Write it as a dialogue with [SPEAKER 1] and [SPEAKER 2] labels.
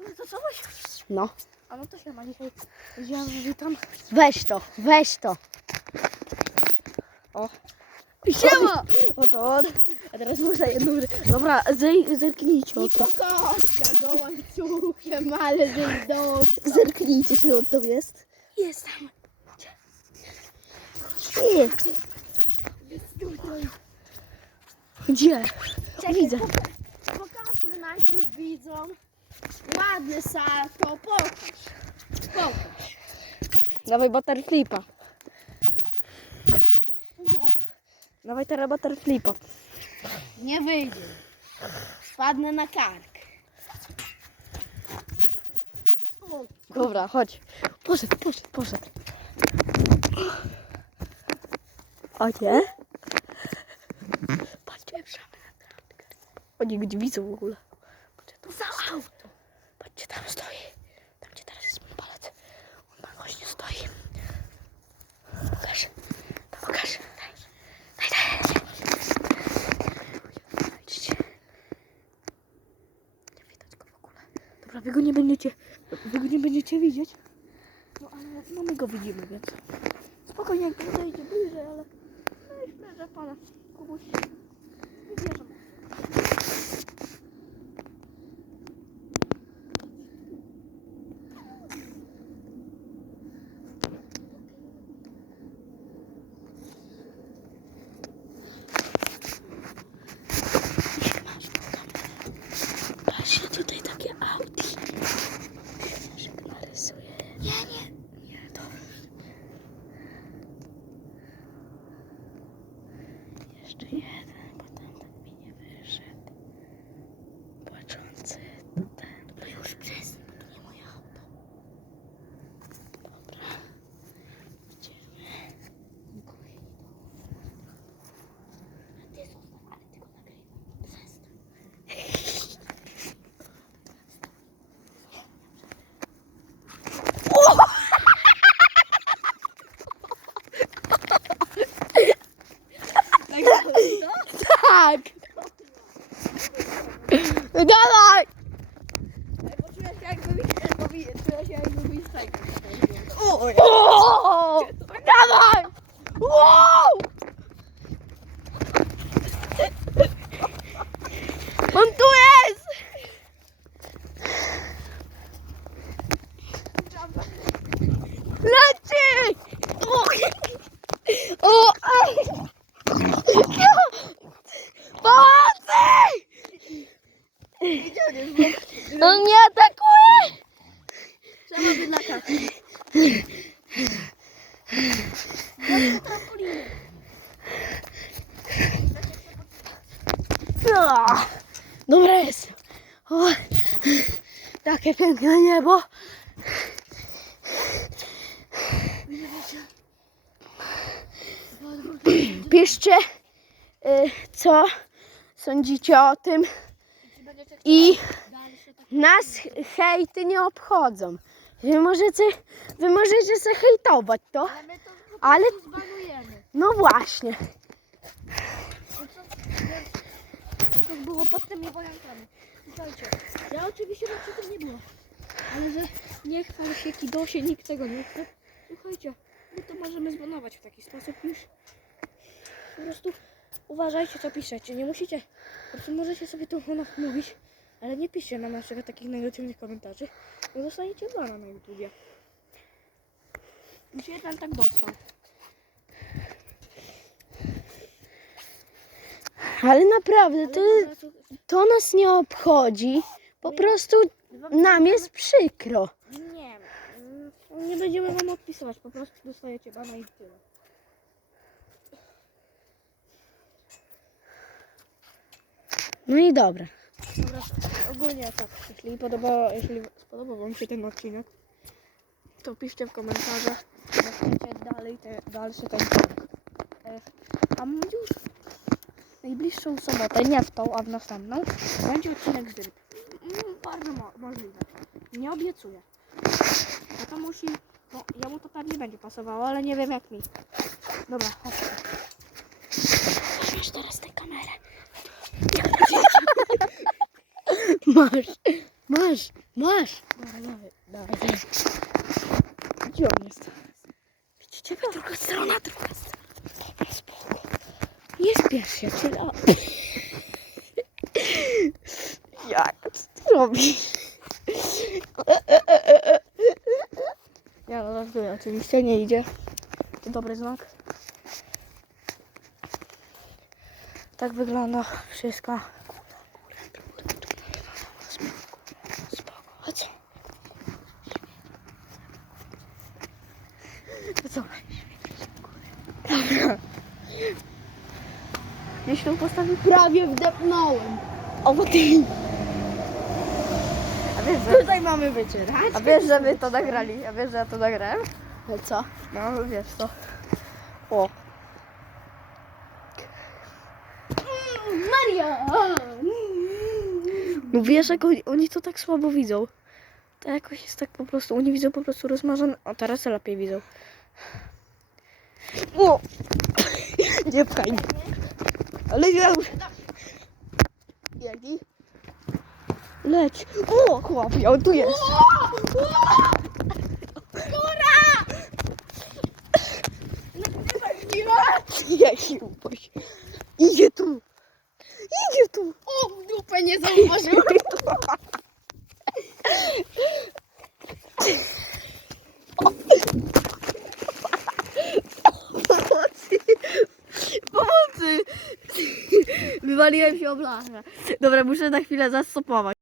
[SPEAKER 1] No to coś?
[SPEAKER 2] No.
[SPEAKER 1] A no to się ma dzisiaj. Ja witam.
[SPEAKER 2] Weź to, weź to.
[SPEAKER 1] O. Siema! Oto on. A teraz muszę jedną rzecz. Dobra, zej, zerknijcie
[SPEAKER 3] I
[SPEAKER 1] oto.
[SPEAKER 3] kokoszka go łańcuchem, ale dostał.
[SPEAKER 1] Zerknijcie się, co to jest.
[SPEAKER 3] Jest tam.
[SPEAKER 1] Nie.
[SPEAKER 3] Jest tutaj.
[SPEAKER 1] Gdzie?
[SPEAKER 3] Czekaj,
[SPEAKER 1] Widzę.
[SPEAKER 3] poka- Pokażmy najpierw widzom. Ładny salto, pokaż. Pokaż.
[SPEAKER 1] Dawaj butterflipa. Dawaj teraz butterflipa.
[SPEAKER 3] Nie wyjdzie. Spadnę na kark.
[SPEAKER 1] Dobra, chodź. Poszedł, poszedł, poszedł. O nie? Patrzcie, Oni gdzie widzą w ogóle. Patrzcie, tu
[SPEAKER 3] za auto.
[SPEAKER 1] Patrzcie, tam stoi. Tam gdzie teraz jest mój palec. On tam właśnie stoi. Pokaż. To pokaż. Daj. Daj, daj. Idźcie. Nie widać go w ogóle. Dobra, wy go nie będziecie, wy go nie będziecie widzieć. No ale no my go widzimy, więc spokojnie jak bliżej, ale myślę, że pana Kubuś nie wierzę. Patrzcie, tutaj takie Audi. Że narysuję. Nie, nie. Nie, to... Jeszcze jeden, bo tamten mi nie wyszedł. Płaczący ten. No już przestań, to nie moje auto. Dobra. Idziemy. Kolejny A ty zostaw, ale tylko nagrywam. Przestań. Tak! Dawaj!
[SPEAKER 3] Poczuję się jakby, jakby, czuję się jakby mi
[SPEAKER 1] O! Dawaj! Wow! On tu jest! Leci! O! O! Pomocy! On mnie atakuje!
[SPEAKER 3] Na kark.
[SPEAKER 1] Ah, Dobra jest. O, takie piękne niebo. Piszcie, y, co sądzicie o tym. I nas hejty nie obchodzą. Wy możecie, wy możecie se hejtować to,
[SPEAKER 3] Ale my to po
[SPEAKER 1] ale
[SPEAKER 3] prostu zbanujemy.
[SPEAKER 1] no właśnie.
[SPEAKER 3] To co, to było pod tymi wojankami. Słuchajcie, ja oczywiście bym przy tym nie było. Ale że nie chwal się kidosie, nikt tego nie chce. Słuchajcie, my to możemy zbanować w taki sposób już. Po prostu uważajcie co piszecie. Nie musicie, po prostu możecie sobie to honach mówić, ale nie piszcie na przykład takich negatywnych komentarzy, bo dostaniecie bana na YouTubie. Już jeden tak dostał.
[SPEAKER 1] Ale naprawdę, to,
[SPEAKER 3] to,
[SPEAKER 1] nas nie obchodzi. Po prostu nam jest przykro.
[SPEAKER 3] Nie, nie będziemy wam odpisywać, po prostu dostajecie bana i tyle.
[SPEAKER 1] No i dobra.
[SPEAKER 3] Dobra, ogólnie tak, jeśli, podoba, jeśli spodobał wam się ten odcinek, to piszcie w komentarzach, chcecie dalej te dalsze ten e, A już najbliższą sobotę, nie w tą, a w następną, będzie odcinek z ryb. Mm, Bardzo mo- możliwe. Nie obiecuję. No to musi, no jemu to pewnie będzie pasowało, ale nie wiem jak mi. Dobra, chodźcie.
[SPEAKER 1] Masz teraz tę kamerę. Masz. Masz, masz.
[SPEAKER 4] Gdzie on jest? Widzicie, druga strona, druga strona. Dobra, spoko. Nie spiesz się, chill out. Jak? Co ty robisz?
[SPEAKER 3] Ja no żartuję, oczywiście nie idzie. To dobry znak. Tak wygląda wszystko.
[SPEAKER 4] Spoko, a co?
[SPEAKER 3] To co? On postawi...
[SPEAKER 1] Prawie wdepnąłem.
[SPEAKER 3] O, bo ty... A wiesz, że...
[SPEAKER 1] Tutaj mamy wycierać.
[SPEAKER 3] A wiesz, że my to nagrali? A wiesz, że ja to nagrałem?
[SPEAKER 1] Ale co?
[SPEAKER 3] No, wiesz to. O,
[SPEAKER 1] Maria!
[SPEAKER 3] no wiesz, jak oni, oni to tak słabo widzą. To jakoś jest tak po prostu, oni widzą po prostu rozmarzone. O, teraz lepiej widzą. O! Nie pchaj mnie. Ale ja już... Jaki? Leć. O, chłopie, on tu jest. Jaki upaść. Idzie tu. Idzie tu.
[SPEAKER 1] O, w dupę nie zauważyłem.
[SPEAKER 3] Wywaliłem się o blachę. Dobra, muszę na chwilę zastopować.